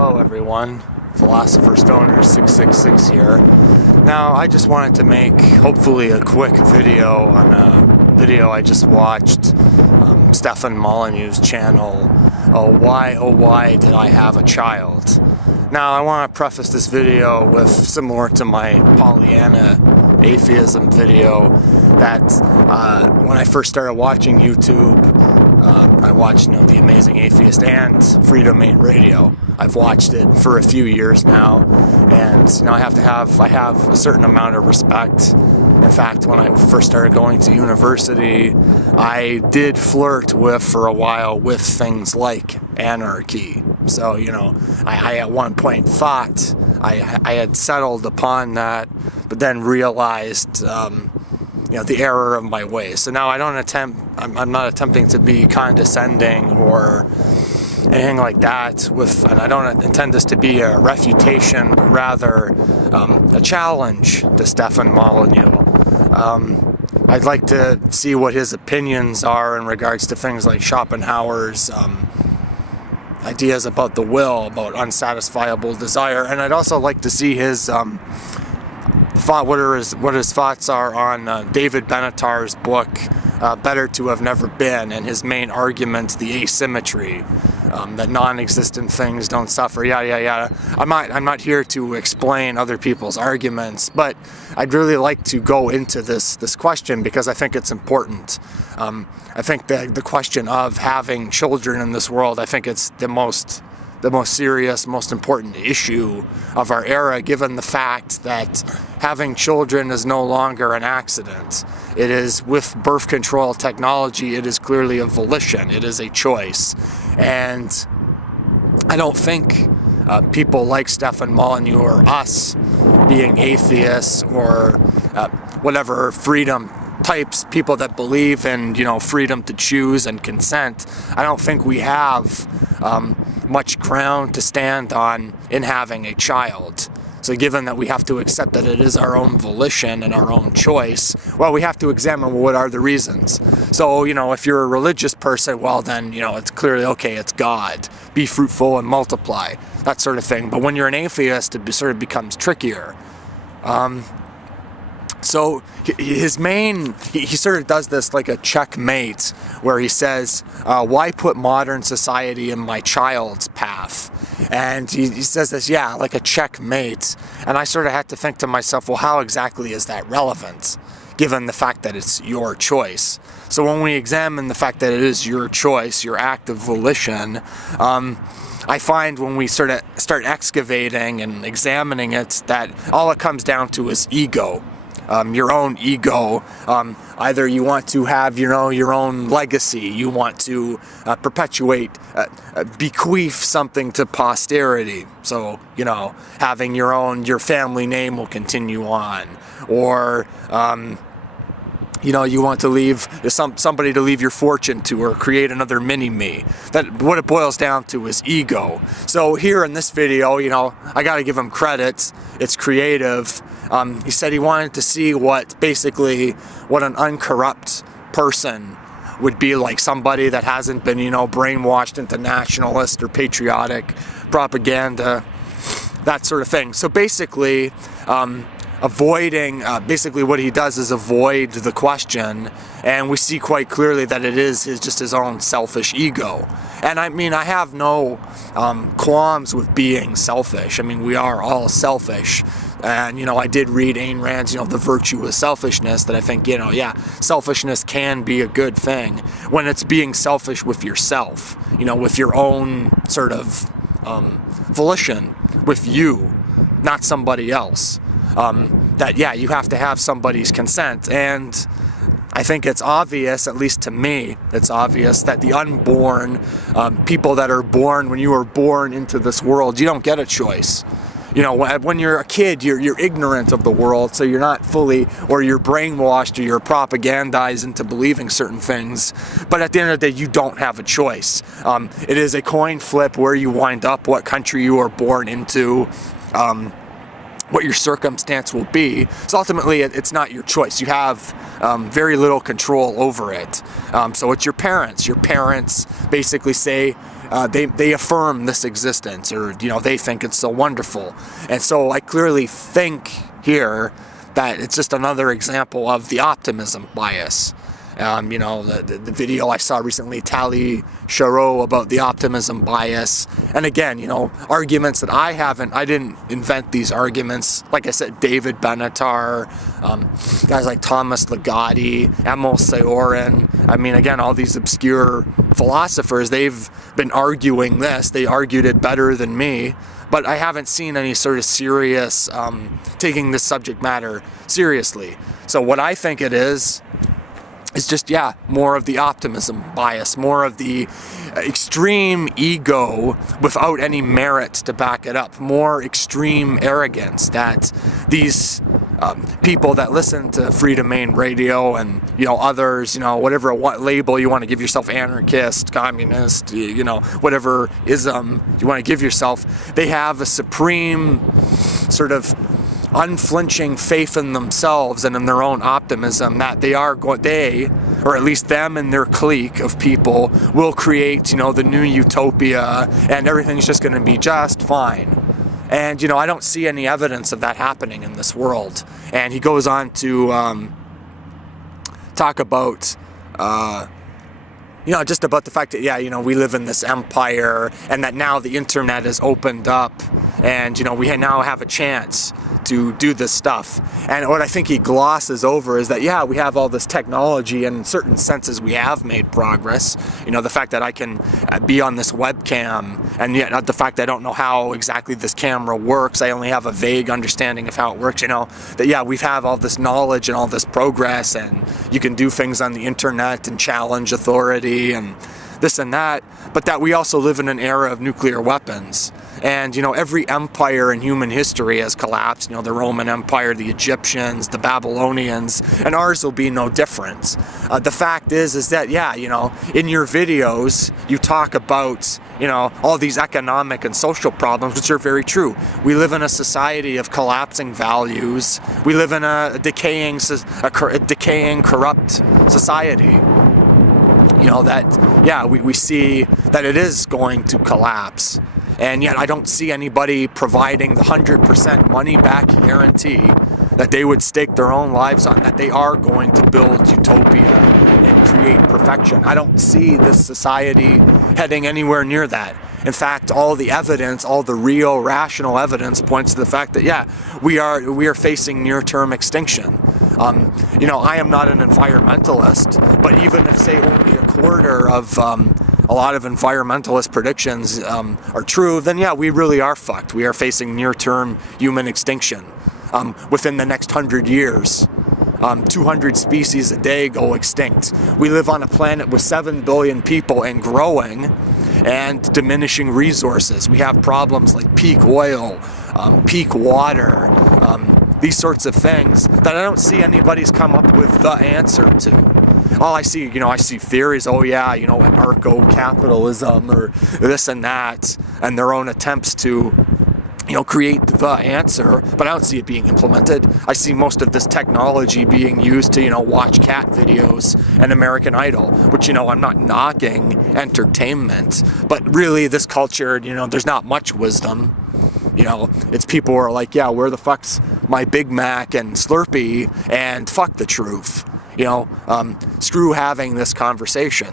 Hello everyone, Philosopher Stoner 666 here. Now I just wanted to make hopefully a quick video on a video I just watched, Stefan Molyneux's channel, Why Did I Have a Child? Now I want to preface this video with, similar to my Pollyanna atheism video, that when I first started watching YouTube, I watched The Amazing Atheist and Freedom Ain't Radio. I've watched it for a few years now, and I have a certain amount of respect. In fact, when I first started going to university, I did flirt for a while with things like anarchy. So, I at one point thought I had settled upon that, but then realized the error of my ways. So now I'm not attempting to be condescending or anything like that, and I don't intend this to be a refutation, but rather a challenge to Stefan Molyneux. I'd like to see what his opinions are in regards to things like Schopenhaeurs, ideas about the will, about unsatisfiable desire, and I'd also like to see his what his thoughts are on David Benatars' book, Better to Have Never Been, and his main argument, the asymmetry, that non-existent things don't suffer, yada yada yada. I'm not here to explain other people's arguments, but I'd really like to go into this question because I think it's important. I think the question of having children in this world, I think it's the most serious, most important issue of our era, given the fact that having children is no longer an accident. It is, with birth control technology, it is clearly a volition. It is a choice. And I don't think people like Stefan Molyneux or us, being atheists or whatever freedom types, people that believe in freedom to choose and consent, I don't think we have much ground to stand on in having a child. So given that we have to accept that it is our own volition and our own choice, well, we have to examine what are the reasons. So, if you're a religious person, well then, it's clearly, okay, it's God. Be fruitful and multiply, that sort of thing. But when you're an atheist, it sort of becomes trickier. So he sort of does this like a checkmate, where he says, why put modern society in my child's path? And he says this, like a checkmate. And I sort of had to think to myself, well, how exactly is that relevant, given the fact that it's your choice? So when we examine the fact that it is your choice, your act of volition, I find when we sort of start excavating and examining it, that all it comes down to is ego. Your own ego. Either you want to have your own legacy, you want to perpetuate, bequeath something to posterity. So having your family name will continue on, or you want to leave somebody to leave your fortune to, or create another mini-me. That what it boils down to is ego. So here in this video, I got to give him credit. It's creative. He said he wanted to see what an uncorrupt person would be like, somebody that hasn't been, brainwashed into nationalist or patriotic propaganda, that sort of thing. So basically, what he does is avoid the question, and we see quite clearly that it is just his own selfish ego. And I have no qualms with being selfish. We are all selfish. And, I did read Ayn Rand's, The Virtue of Selfishness, that I think, selfishness can be a good thing when it's being selfish with yourself, with your own sort of volition, with you, not somebody else. You have to have somebody's consent. And I think it's obvious, at least to me, it's obvious that the unborn, people that are born, when you are born into this world, you don't get a choice. When you're a kid, you're ignorant of the world, so you're not fully, or you're brainwashed, or you're propagandized into believing certain things. But at the end of the day, you don't have a choice. It is a coin flip where you wind up, what country you are born into, what your circumstance will be. So ultimately, it's not your choice. You have very little control over it. So it's your parents. Your parents basically say, they affirm this existence, or they think it's so wonderful. And so I clearly think here that it's just another example of the optimism bias. The video I saw recently, Tali Charot, about the optimism bias. And again, arguments that I didn't invent these arguments. Like I said, David Benatars, guys like Thomas Ligotti, Emil Ciorans. Again, all these obscure philosophers, they've been arguing this. They argued it better than me. But I haven't seen any sort of serious, taking this subject matter seriously. So what I think it is just, more of the optimism bias, more of the extreme ego without any merit to back it up, more extreme arrogance that these people that listen to Free Domain Radio and, others, whatever label you want to give yourself, anarchist, communist, whatever ism you want to give yourself, they have a supreme sort of unflinching faith in themselves and in their own optimism that they, or at least them and their clique of people, will create, the new utopia, and everything's just going to be just fine. And, I don't see any evidence of that happening in this world. And he goes on to talk about, just about the fact that, we live in this empire, and that now the internet is opened up, and, we now have a chance to do this stuff. And what I think he glosses over is that, we have all this technology, and in certain senses we have made progress. The fact that I can be on this webcam, and yet the fact that I don't know how exactly this camera works, I only have a vague understanding of how it works, that we have all this knowledge and all this progress, and you can do things on the internet and challenge authority and this and that, but that we also live in an era of nuclear weapons. And, every empire in human history has collapsed. The Roman Empire, the Egyptians, the Babylonians, and ours will be no different. The fact is that, in your videos, you talk about, all these economic and social problems, which are very true. We live in a society of collapsing values. We live in a decaying, corrupt society. We see that it is going to collapse. And yet I don't see anybody providing the 100% money-back guarantee that they would stake their own lives on, that they are going to build utopia and create perfection. I don't see this society heading anywhere near that. In fact, all the evidence, all the real rational evidence points to the fact that, we are facing near-term extinction. I am not an environmentalist, but even if, say, only a quarter of a lot of environmentalist predictions are true, then we really are fucked. We are facing near-term human extinction. Within the next 100 years, 200 species a day go extinct. We live on a planet with 7 billion people and growing, and diminishing resources. We have problems like peak oil, peak water, these sorts of things that I don't see anybody's come up with the answer to. All I see, I see theories, anarcho-capitalism or this and that, and their own attempts to, create the answer, but I don't see it being implemented. I see most of this technology being used to, watch cat videos and American Idol, which, I'm not knocking entertainment, but really this culture, there's not much wisdom. It's people who are like, where the fuck's my Big Mac and Slurpee, and fuck the truth. Screw having this conversation,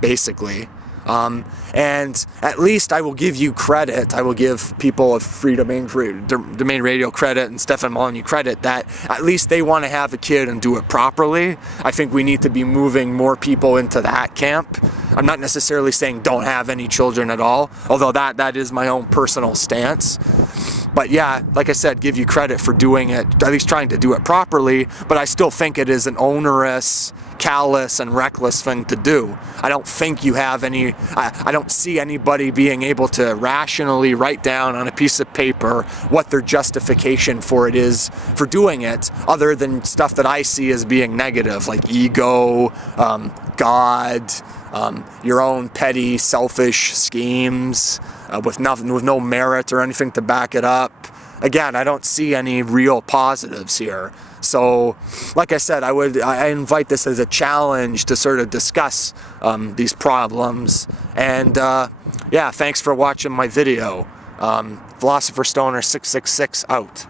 basically. And at least I will give you credit. I will give people of Free Domain Radio credit and Stefan Molyneux credit that at least they want to have a kid and do it properly. I think we need to be moving more people into that camp. I'm not necessarily saying don't have any children at all, although that is my own personal stance. But like I said, give you credit for doing it, at least trying to do it properly, but I still think it is an onerous, callous, and reckless thing to do. I don't think you have any, I don't see anybody being able to rationally write down on a piece of paper what their justification for it is for doing it, other than stuff that I see as being negative, like ego, God, your own petty, selfish schemes, with no merit or anything to back it up. again, I don't see any real positives here. So, like I said, I invite this as a challenge to sort of discuss these problems. And yeah, thanks for watching my video. Philosopher Stoner 666 out.